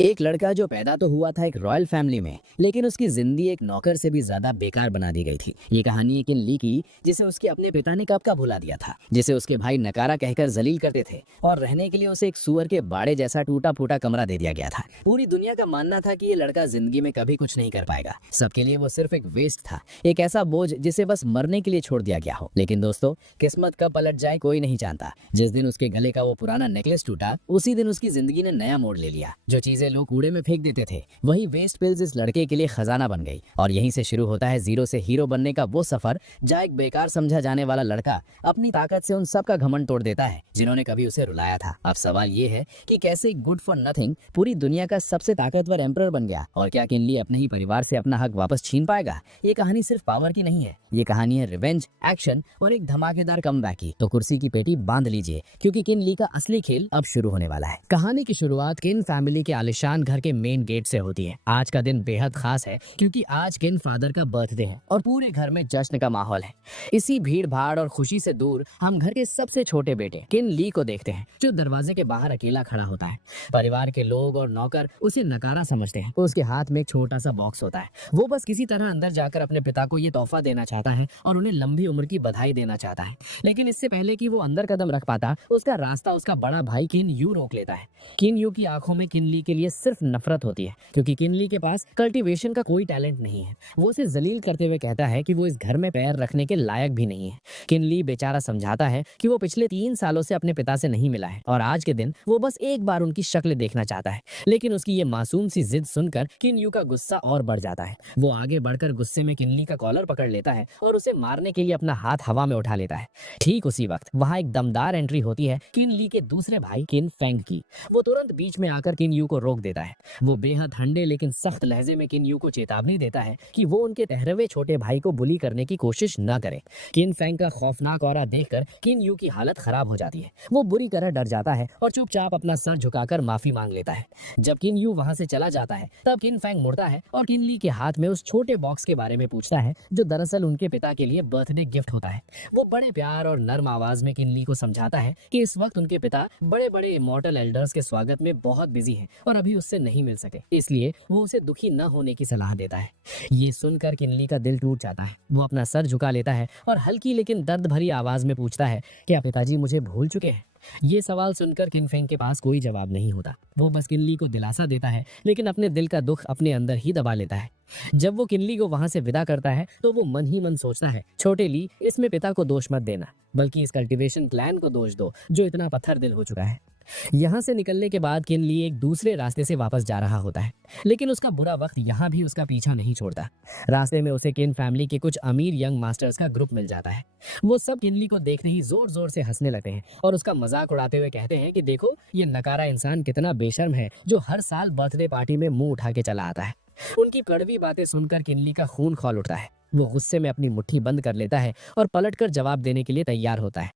एक लड़का जो पैदा तो हुआ था एक रॉयल फैमिली में, लेकिन उसकी जिंदगी एक नौकर से भी ज्यादा बेकार बना दी गई थी। ये कहानी एक इन ली की जिसे उसके अपने पिता ने कब का भुला दिया था, जिसे उसके भाई नकारा कहकर जलील करते थे और रहने के लिए उसे एक सुअर के बाड़े जैसा टूटा फूटा कमरा दे दिया गया था। पूरी दुनिया का मानना था कि ये लड़का जिंदगी में कभी कुछ नहीं कर पाएगा। सबके लिए वो सिर्फ एक वेस्ट था, एक ऐसा बोझ जिसे बस मरने के लिए छोड़ दिया गया हो। लेकिन दोस्तों, किस्मत कब पलट जाए कोई नहीं जानता। जिस दिन उसके गले का वो पुराना नेकलेस टूटा, उसी दिन उसकी जिंदगी ने नया मोड़ ले लिया। जो चीजें लोग कूड़े में फेंक देते थे, वही वेस्ट पिल्स इस लड़के के लिए खजाना बन गई। और यहीं से शुरू होता है जीरो से हीरो बनने का वो सफर, जहाँ एक बेकार समझा जाने वाला लड़का अपनी ताकत से उन सब का घमंड तोड़ देता है जिन्होंने कभी उसे रुलाया था। अब सवाल ये है कि कैसे गुड फॉर नथिंग पूरी दुनिया का सबसे ताकतवर एम्परर बन गया, और क्या किनली अपने ही परिवार से अपना हक वापस छीन पाएगा। ये कहानी सिर्फ पावर की नहीं है, ये कहानी है रिवेंज, एक्शन और एक धमाकेदार कमबैक की। तो कुर्सी की पेटी बांध लीजिए, क्योंकि किनली का असली खेल अब शुरू होने वाला है। कहानी की शुरुआत किन फैमिली के आलिशान घर के मेन गेट से होती है। आज का दिन बेहद खास है, क्योंकि आज किन फादर का बर्थडे है और पूरे घर में जश्न का माहौल है। इसी भीड़ भाड़ और खुशी से दूर हम घर के सबसे छोटे बेटे किन ली को देखते हैं, जो दरवाजे के बाहर अकेला खड़ा होता है। परिवार के लोग और नौकर उसे नकारा समझते हैं। उसके हाथ में एक छोटा सा बॉक्स होता है। वो बस किसी तरह अंदर जाकर अपने पिता को ये तोहफा देना चाहता है और उन्हें लंबी उम्र की बधाई देना चाहता है। लेकिन इससे पहले कि वो अंदर कदम रख पाता, उसका रास्ता उसका बड़ा भाई किन यू रोक लेता है। किन यू की आंखों में किन ली के लिए सिर्फ नफरत होती है, क्योंकि किन ली के पास कल्टीवेशन का कोई टैलेंट नहीं है। वो उसे जलील करते हुए कहता है कि वो इस घर में पैर रखने के लायक भी नहीं है। किन ली बेचारा समझाता है कि वो पिछले 3 सालों से अपने पिता से नहीं मिला है और आज के दिन वो बस एक बार उनकी शक्ल देखना चाहता है। लेकिन उसकी ये मासूम सी जिद सुनकर किन यू का गुस्सा और बढ़ जाता है। वो आगे बढ़कर गुस्से में किन ली का कॉलर पकड़ लेता है और उसे मारने के लिए अपना हाथ हवा में उठा लेता है। ठीक उसी वक्त वहाँ एक दमदार एंट्री होती है किन ली के दूसरे भाई किन फेंग की। वो तुरंत बीच में आकर किन यू को रोक देता है। वो बेहद ठंडे लेकिन सख्त लहजे में किन यू को चेतावनी देता है कि वो उनके ठहरे छोटे भाई को बुली करने की कोशिश न करे। किन फेंग का खौफनाक ऑरा देखकर किन यू की हालत खराब हो जाती है। वो बुरी तरह डर जाता है और चुपचाप अपना सर झुकाकर माफी मांग लेता है। जब किन यू वहां से चला जाता है, तब किन फेंग मुड़ता है और किन ली के हाथ में उस छोटे बॉक्स के बारे में पूछता है, जो दरअसल उनके पिता के लिए बर्थडे गिफ्ट होता है। वो बड़े प्यार और नर्म आवाज में किन ली को समझाता है कि इस वक्त उनके पिता बड़े बड़े इमॉर्टल एल्डर्स के स्वागत में बहुत बिजी हैं और अभी उससे नहीं मिल सके, इसलिए वो उसे दुखी न होने की सलाह देता है। ये सुनकर किनली का दिल टूट जाता है। वो अपना सर झुका लेता है और हल्की लेकिन दर्द भरी आवाज में पूछता है, क्या पिताजी मुझे भूल चुके हैं? ये सवाल सुनकर किन फेंग के पास कोई जवाब नहीं होता। वो बस किनली को दिलासा देता है, लेकिन अपने दिल का दुख अपने अंदर ही दबा लेता है। जब वो किनली को वहां से विदा करता है, तो वो मन ही मन सोचता है, छोटे ली, इसमें पिता को दोष मत देना, बल्कि इस कल्टीवेशन प्लान को दोष दो जो इतना पत्थर दिल हो चुका है। यहाँ से निकलने के बाद किनली एक दूसरे रास्ते से वापस जा रहा होता है, लेकिन उसका बुरा वक्त यहाँ भी उसका पीछा नहीं छोड़ता। रास्ते में उसे किन फैमिली के कुछ अमीर यंग मास्टर्स का ग्रुप मिल जाता है। वो सब किनली को देखते ही जोर जोर से हंसने लगते हैं और उसका मजाक उड़ाते हुए कहते हैं कि देखो ये नकारा इंसान कितना बेशर्म है, जो हर साल बर्थडे पार्टी में मुंह उठा के चला आता है। उनकी कड़वी बातें सुनकर किनली का खून खौल उठता है। वो गुस्से में अपनी मुट्ठी बंद कर लेता है और पलटकर जवाब देने के लिए तैयार होता है।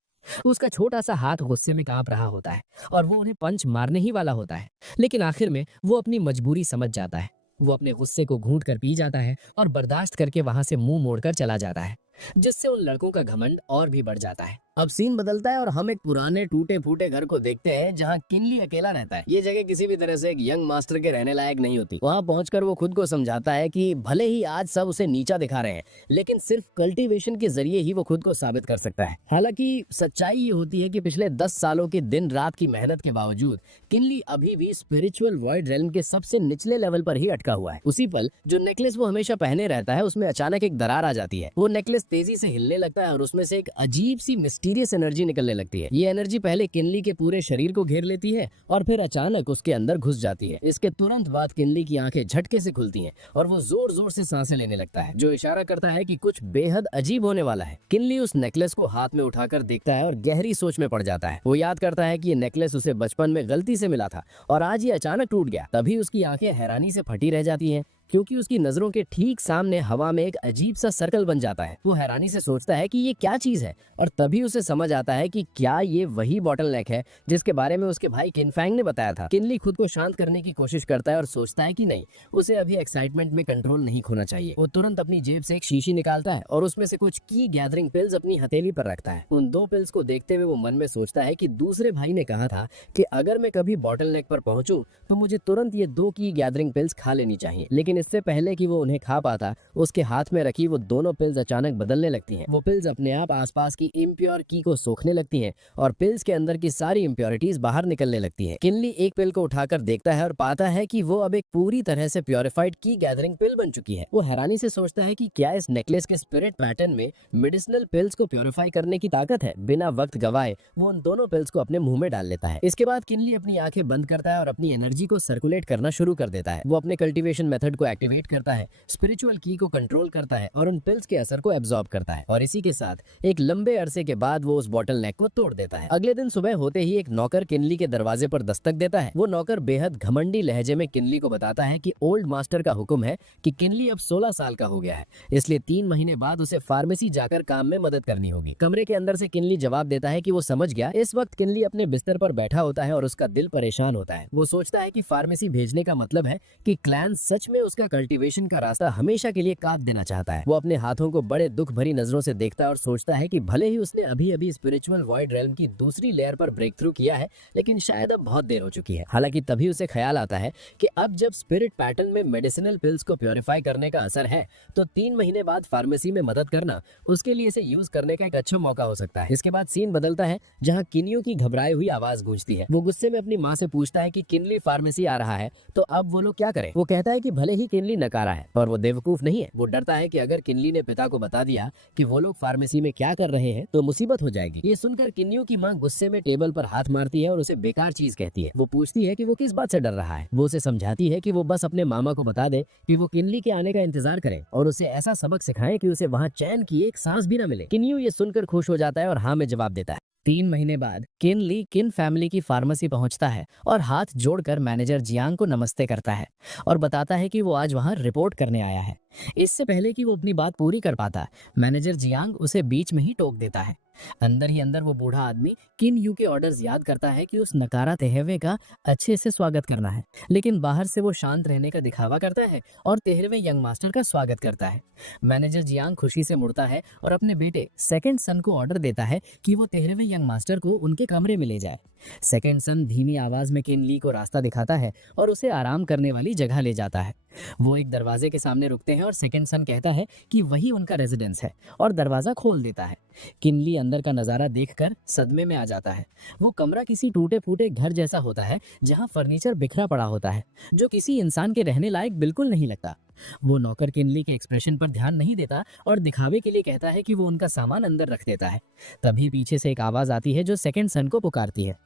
उसका छोटा सा हाथ गुस्से में कांप रहा होता है और वो उन्हें पंच मारने ही वाला होता है, लेकिन आखिर में वो अपनी मजबूरी समझ जाता है। वो अपने गुस्से को घूंट कर पी जाता है और बर्दाश्त करके वहां से मुंह मोड़कर चला जाता है, जिससे उन लड़कों का घमंड और भी बढ़ जाता है। अब सीन बदलता है और हम एक पुराने टूटे फूटे घर को देखते हैं, जहाँ किनली अकेला रहता है। ये जगह किसी भी तरह से एक यंग मास्टर के रहने लायक नहीं होती। वहाँ पहुंचकर वो खुद को समझाता है कि भले ही आज सब उसे नीचा दिखा रहे हैं, लेकिन सिर्फ कल्टीवेशन के जरिए ही वो खुद को साबित कर सकता है। हालांकि सच्चाई ये होती है कि पिछले 10 सालों की दिन रात की मेहनत के बावजूद किनली अभी भी स्पिरिचुअल वॉइड रेल्म के सबसे निचले लेवल पर ही अटका हुआ है। उसी पल जो नेकलेस वो हमेशा पहने रहता है, उसमें अचानक एक दरार आ जाती है। वो नेकलेस तेजी से हिलने लगता है और उसमें से एक अजीब सी मिस्टीरियस एनर्जी निकलने लगती है। ये एनर्जी पहले किनली के पूरे शरीर को घेर लेती है और फिर अचानक उसके अंदर घुस जाती है। इसके तुरंत बाद किनली की आंखें झटके से खुलती हैं और वो जोर जोर से सांसें लेने लगता है, जो इशारा करता है कि कुछ बेहद अजीब होने वाला है। किनली उस नेकलेस को हाथ में उठाकर देखता है और गहरी सोच में पड़ जाता है। वो याद करता है कि ये नेकलेस उसे बचपन में गलती से मिला था और आज ये अचानक टूट गया। तभी उसकी आंखें हैरानी से फटी रह जाती हैं। क्योंकि उसकी नजरों के ठीक सामने हवा में एक अजीब सा सर्कल बन जाता है। वो हैरानी से सोचता है कि ये क्या चीज है, और तभी उसे समझ आता है कि क्या ये वही बॉटल नेक है जिसके बारे में उसके भाई किनफैंग ने बताया था। किनली खुद को शांत करने की कोशिश करता है और सोचता है कि नहीं, उसे अभी एक्साइटमेंट में कंट्रोल नहीं खोना चाहिए। वो तुरंत अपनी जेब से एक शीशी निकालता है और उसमें से कुछ की गैदरिंग पिल्स अपनी हथेली पर रखता है। उन 2 पिल्स को देखते हुए वो मन में सोचता है कि दूसरे भाई ने कहा था कि अगर मैं कभी बॉटल नेक पर पहुंचूं तो मुझे तुरंत ये 2 की गैदरिंग पिल्स खा लेनी चाहिए। लेकिन इससे पहले कि वो उन्हें खा पाता, उसके हाथ में रखी वो दोनों पिल्स अचानक बदलने लगती हैं। वो पिल्स अपने आप आसपास की इम्प्योर की को सोखने लगती हैं और पिल्स के अंदर की सारी इम्प्योरिटीज बाहर निकलने लगती हैं। किनली एक पिल को उठाकर देखता है और पाता है कि वो अब एक पूरी तरह से प्योरिफाइड की गैदरिंग पिल बन चुकी है। वो हैरानी से सोचता है कि क्या इस नेकलेस के स्पिरिट पैटर्न में मेडिसिनल पिल्स को प्योरीफाई करने की ताकत है। बिना वक्त गवाए वो उन दोनों पिल्स को अपने मुंह में डाल लेता है। इसके बाद किनली अपनी आंखें बंद करता है और अपनी एनर्जी को सर्कुलेट करना शुरू कर देता है। वो अपने कल्टीवेशन मेथड को एक्टिवेट करता है, स्पिरिचुअल की को कंट्रोल करता है और उन पिल्स के असर को एब्जॉर्ब करता है। और इसी के साथ एक लंबे अरसे के बाद वो उस बॉटल नेक को तोड़ देता है। अगले दिन सुबह होते ही एक नौकर किनली के दरवाजे पर दस्तक देता है। वो नौकर बेहद घमंडी लहजे में किनली को बताता है कि ओल्ड मास्टर का हुक्म है कि किनली अब 16 साल का हो गया है, इसलिए 3 महीने बाद उसे फार्मेसी जाकर काम में मदद करनी होगी। कमरे के अंदर से किनली जवाब देता है कि वो समझ गया। इस वक्त किनली अपने बिस्तर पर बैठा होता है और उसका दिल परेशान होता है। वो सोचता है कि फार्मेसी भेजने का मतलब है कि क्लैन सच में उसका कल्टीवेशन का रास्ता हमेशा के लिए काट देना चाहता है। वो अपने हाथों को बड़े दुख भरी नजरों से देखता है और सोचता है कि भले ही उसने अभी अभी स्पिरिचुअल वॉइड रेल्म की दूसरी लेयर पर ब्रेक थ्रू किया है, लेकिन शायद अब बहुत देर हो चुकी है। हालांकि तभी उसे ख्याल आता है कि अब जब स्पिरिट पैटर्न में मेडिसिनल पिल्स को प्योरीफाई करने का असर है, तो 3 महीने बाद फार्मेसी में मदद करना उसके लिए इसे यूज करने का एक अच्छा मौका हो सकता है। इसके बाद सीन बदलता है जहां किनियो की घबराई हुई आवाज गूंजती है। वो गुस्से में अपनी माँ से पूछता है कि किनली फार्मेसी आ रहा है तो अब वो लोग क्या करें। वो कहता है कि भले ही किनली नकारा है और वो बेवकूफ नहीं है। वो डरता है कि अगर किनली ने पिता को बता दिया कि वो लोग फार्मेसी में क्या कर रहे हैं तो मुसीबत हो जाएगी। ये सुनकर किनियो की माँ गुस्से में टेबल पर हाथ मारती है और उसे बेकार चीज कहती है। वो पूछती है कि वो किस बात से डर रहा है। वो उसे समझाती है कि वो बस अपने मामा को बता दे कि वो किनली के आने का इंतजार करे और उसे ऐसा सबक सिखाए कि उसे वहाँ चैन की एक सांस भी न मिले। किनियो ये सुनकर खुश हो जाता है और हाँ में जवाब देता है। 3 महीने बाद किनली किन फैमिली की फार्मेसी पहुंचता है और हाथ जोड़कर मैनेजर जियांग को नमस्ते करता है और बताता है कि वो आज वहां रिपोर्ट करने आया है। इससे पहले कि वो अपनी बात पूरी कर पाता, मैनेजर जियांग उसे बीच में ही टोक देता है। अंदर ही अंदर वो बूढ़ा आदमी किन यू के ऑर्डर्स याद करता है कि उस नकारा तेहवे का अच्छे से स्वागत करना है, लेकिन बाहर से वो शांत रहने का दिखावा करता है और 13वें यंग मास्टर का स्वागत करता है। मैनेजर जियांग खुशी से मुड़ता है और अपने बेटे सेकंड सन को ऑर्डर देता है कि वो 13वें यंग मास्टर को उनके कमरे में ले जाए। सेकंड सन धीमी आवाज में किन ली को रास्ता दिखाता है और उसे आराम करने वाली जगह ले जाता है। वो एक दरवाजे के सामने रुकते हैं और सेकंड सन कहता है कि वही उनका रेजिडेंस है और दरवाजा खोल देता है। किनली अंदर का नजारा देखकर सदमे में आ जाता है। वो कमरा किसी टूटे फूटे घर जैसा होता है जहां फर्नीचर बिखरा पड़ा होता है, जो किसी इंसान के रहने लायक बिल्कुल नहीं लगता। वो नौकर किनली के एक्सप्रेशन पर ध्यान नहीं देता और दिखावे के लिए कहता है कि वो उनका सामान अंदर रख देता है। तभी पीछे से एक आवाज आती है जो सेकंड सन को पुकारती है।